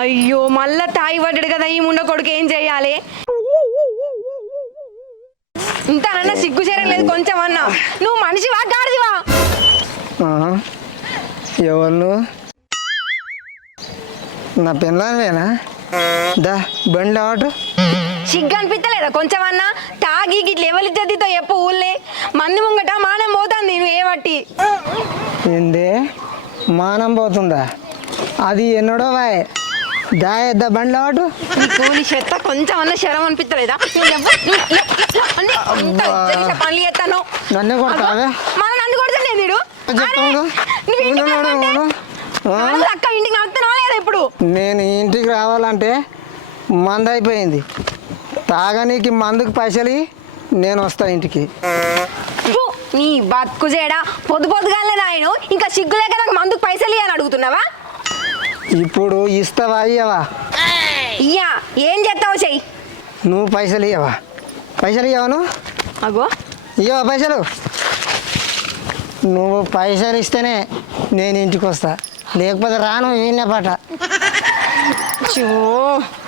అయ్యో మళ్ళా తాయి పడ్డాడు కదా ఈ ముండ కొడుకు ఏం చెయ్యాలి? ఇంతనన్నా సిగ్గు చేరలేదు కొంచెం అన్నా. నువ్వు మనిషివా గాడిదివా? ఎవరు? నా పిల్లలేనా? దా బండి ఆటు. సిగ్గు అనిపిస్తలేదా కొంచెం అన్నా? తాగి గిట్ల ఎవరిద్దరితో చెప్పు ఊళ్ళే మంది ముంగట మానం పోతుంది. నువ్వు ఏమట్టి ఏంది మానం పోతుందా? అది ఎన్నడో వాయ్. దా బండి ఆటు. నీకు నీ చెత్త కొంచెం అన్న శరం అనిపిస్తలేదా? పనులు చేస్తాను నన్నే కొడతావే? మళ్ళీ నన్ను కొడుతుండే వీడు. అక్క ఇంటికి నడుతున్నావా లేదా ఇప్పుడు? నేను ఇంటికి రావాలంటే మందు అయిపోయింది. తాగనీకి మందుకు పైసలు నేను వస్తా ఇంటికి. నీ బతుకు చేయడా పొద్దు పొద్దుగానే ఆయన ఇంకా సిగ్గు లేక నాకు మందుకు పైసలు ఇవ్వని అడుగుతున్నావా? ఇప్పుడు ఇస్తావా ఇయ్యవా? ఇయ్యా. ఏం చేస్తావు చెయ్యి. నువ్వు పైసలు ఇయ్యవా? పైసలు ఇయ్యవా? అగో ఇయ్యవా పైసలు? నువ్వు పైసలు ఇస్తేనే నేను ఇంటికి వస్తా, లేకపోతే రాను. ఈయన పాట. చూ